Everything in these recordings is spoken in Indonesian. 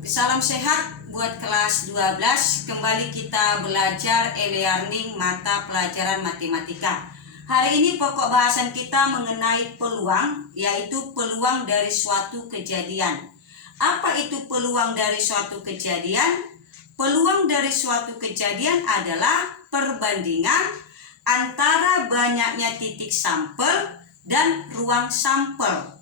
Salam sehat buat kelas 12. Kembali kita belajar e-learning mata pelajaran matematika. Hari ini pokok bahasan kita mengenai peluang, yaitu peluang dari suatu kejadian. Apa itu peluang dari suatu kejadian? Peluang dari suatu kejadian adalah perbandingan antara banyaknya titik sampel dan ruang sampel.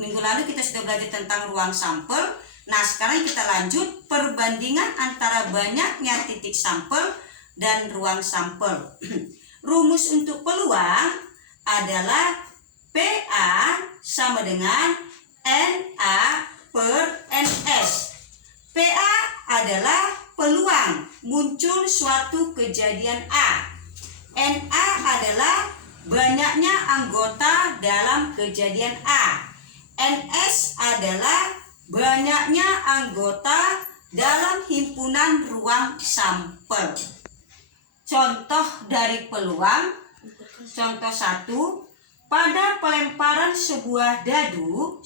Minggu lalu kita sudah belajar tentang ruang sampel. Nah, sekarang kita lanjut perbandingan antara banyaknya titik sampel dan ruang sampel. Rumus untuk peluang adalah PA sama dengan NA per NS. PA adalah peluang muncul suatu kejadian A. NA adalah banyaknya anggota dalam kejadian A. NS adalah banyaknya anggota dalam himpunan ruang sampel. Contoh dari peluang. Contoh 1. Pada pelemparan sebuah dadu,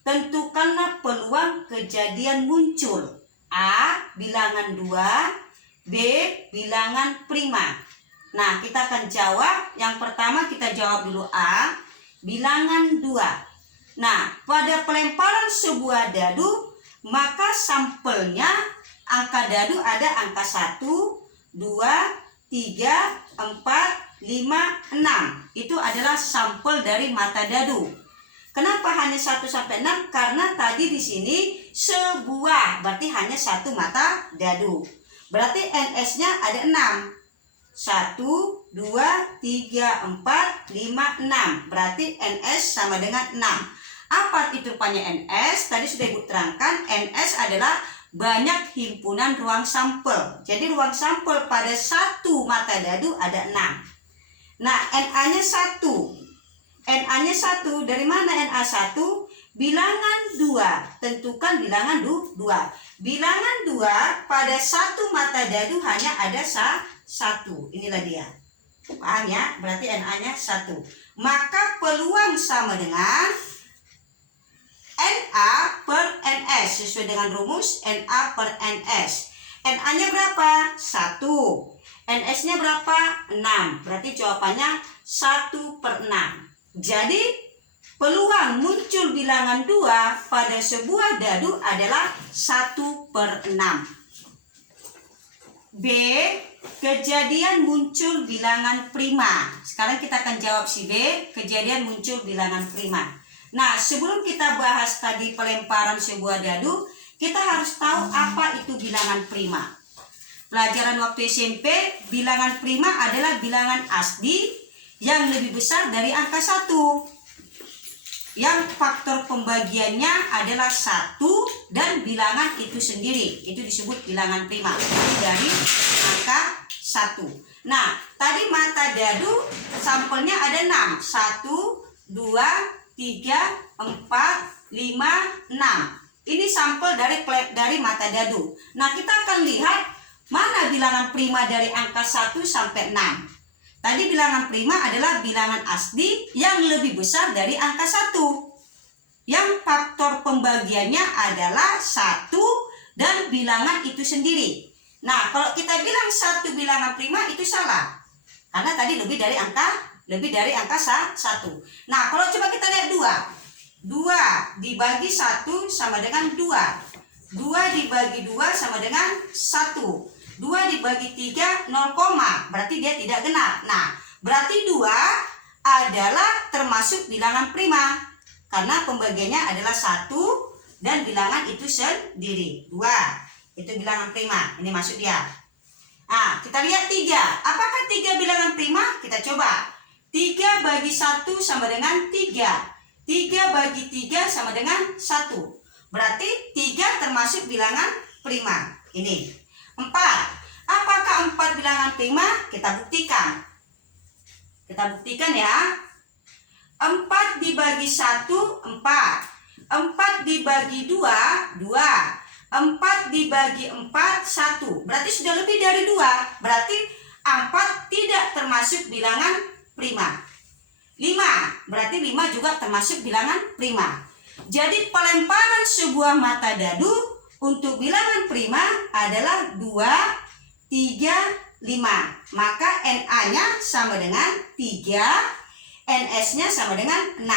tentukanlah peluang kejadian muncul. A. Bilangan 2, B. Bilangan prima. Nah, kita akan jawab. Yang pertama kita jawab dulu A. Bilangan 2. Nah, pada pelemparan sebuah dadu, maka sampelnya angka dadu ada angka 1, 2, 3, 4, 5, 6. Itu adalah sampel dari mata dadu. Kenapa hanya 1 sampai 6? Karena tadi di sini sebuah, berarti hanya satu mata dadu. Berarti NS-nya ada 6. 1, 2, 3, 4, 5, 6. Berarti NS sama dengan 6. Apa itu rupanya NS? Tadi sudah Ibu terangkan, NS adalah banyak himpunan ruang sampel. Jadi ruang sampel pada satu mata dadu ada 6. Nah, NA-nya 1. NA-nya 1. Dari mana NA 1? Bilangan 2. Tentukan bilangan 2. Bilangan 2 pada satu mata dadu hanya ada 1. Inilah dia. Paham ya? Berarti NA-nya 1. Maka peluang sama dengan NA per NS. Sesuai dengan rumus NA per NS. NA-nya berapa? 1. NS-nya berapa? 6. Berarti jawabannya 1 per 6. Jadi peluang muncul bilangan 2 pada sebuah dadu adalah 1 per 6. B. Kejadian muncul bilangan prima. Sekarang kita akan jawab si B. Kejadian muncul bilangan prima. Nah, sebelum kita bahas tadi pelemparan sebuah dadu, kita harus tahu apa itu bilangan prima. Pelajaran waktu SMP, bilangan prima adalah bilangan asli yang lebih besar dari angka 1. Yang faktor pembagiannya adalah 1 dan bilangan itu sendiri. Itu disebut bilangan prima. Itu dari angka 1. Nah, tadi mata dadu sampelnya ada 6. 1, 2, 3, 4, 5, 6. Ini sampel dari mata dadu. Nah, kita akan lihat mana bilangan prima dari angka 1 sampai 6. Tadi bilangan prima adalah bilangan asli yang lebih besar dari angka 1. Yang faktor pembagiannya adalah 1 dan bilangan itu sendiri. Nah, kalau kita bilang 1 bilangan prima itu salah. Karena tadi lebih dari angka 1. Nah, kalau coba kita lihat 2. 2 dibagi 1 sama dengan 2. 2 dibagi 2 sama dengan 1. 2 dibagi 3, 0, berarti dia tidak genap. Nah, berarti 2 adalah termasuk bilangan prima. Karena pembagiannya adalah 1 dan bilangan itu sendiri. 2. Itu bilangan prima. Ini masuk dia. Nah, kita lihat 3. Apakah 3 bilangan prima? Kita coba. 3 bagi 1 sama dengan 3. 3 bagi 3 sama dengan 1. Berarti 3 termasuk bilangan prima. Ini 4. Apakah 4 bilangan prima? Kita buktikan. Kita buktikan ya. 4 dibagi 1, 4. 4 dibagi 2, 2. 4 dibagi 4, 1. Berarti sudah lebih dari 2. Berarti 4 tidak termasuk bilangan prima. 5, berarti 5 juga termasuk bilangan prima. Jadi pelemparan sebuah mata dadu untuk bilangan prima adalah 2, 3, 5. Maka NA-nya sama dengan 3, NS-nya sama dengan 6.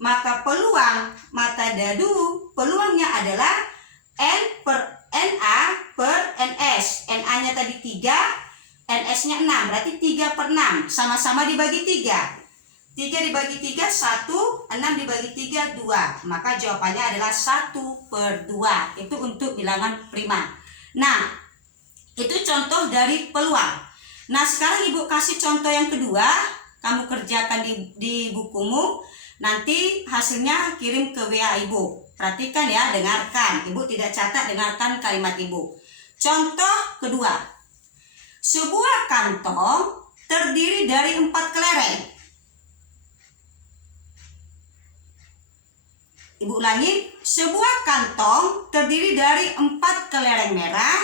Maka peluang mata dadu, peluangnya adalah N per NA per NS. NA-nya tadi 3, NS-nya 6. Berarti 3 per 6. Sama-sama dibagi 3. 3 dibagi 3, 1. 6 dibagi 3, 2. Maka jawabannya adalah 1 per 2. Itu untuk bilangan prima. Nah, itu contoh dari peluang. Nah, sekarang Ibu kasih contoh yang kedua. Kamu kerjakan di bukumu. Nanti hasilnya kirim ke WA Ibu. Perhatikan ya, dengarkan. Ibu tidak catat, dengarkan kalimat Ibu. Contoh kedua. Sebuah kantong terdiri dari 4 kelereng. Ibu ulangi. Sebuah kantong terdiri dari 4 kelereng merah,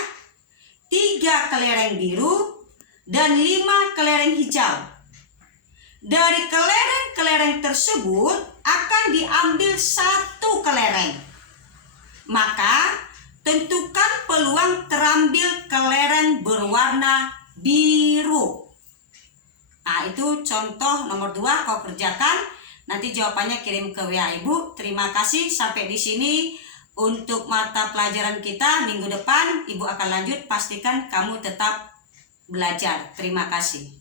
3 kelereng biru, dan 5 kelereng hijau. Dari kelereng-kelereng tersebut akan diambil 1 kelereng. Maka tentukan peluang terambil kelereng berwarna biru. Nah, itu contoh nomor 2. Kau kerjakan. Nanti jawabannya kirim ke WA Ibu. Terima kasih. Sampai di sini untuk mata pelajaran kita. Minggu depan Ibu akan lanjut. Pastikan kamu tetap belajar. Terima kasih.